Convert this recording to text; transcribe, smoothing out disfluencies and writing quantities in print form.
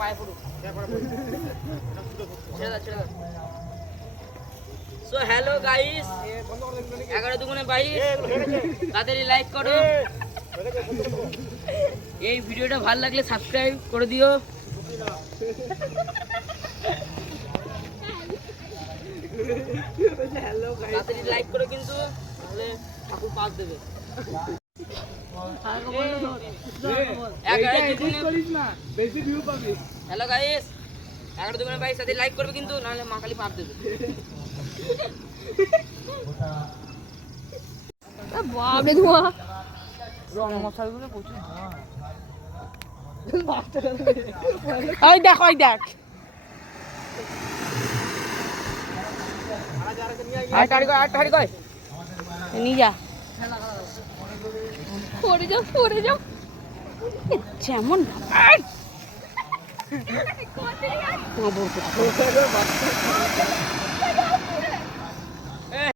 পায়ে পড়ুক। So hello guys, 11 দুগুণে 22, তাড়াতাড়ি লাইক করো। এই ভিডিওটা ভালো লাগলে সাবস্ক্রাইব করে দিও। তাড়াতাড়ি লাইক করো কিন্তু, তাহলে ঠাকুর পাস দেবে। হ্যালো গাইস, 11 দুগুণে 22, তাড়াতাড়ি লাইক করবে কিন্তু, নাহলে মা কালী পাপ দেবে। বাপরে ধোঁয়া, রং মশাগুলো প্রচুর। ওই দেখ ওই দেখ, নিয়ে যা, পড়ে যাও পড়ে যাও, যেমন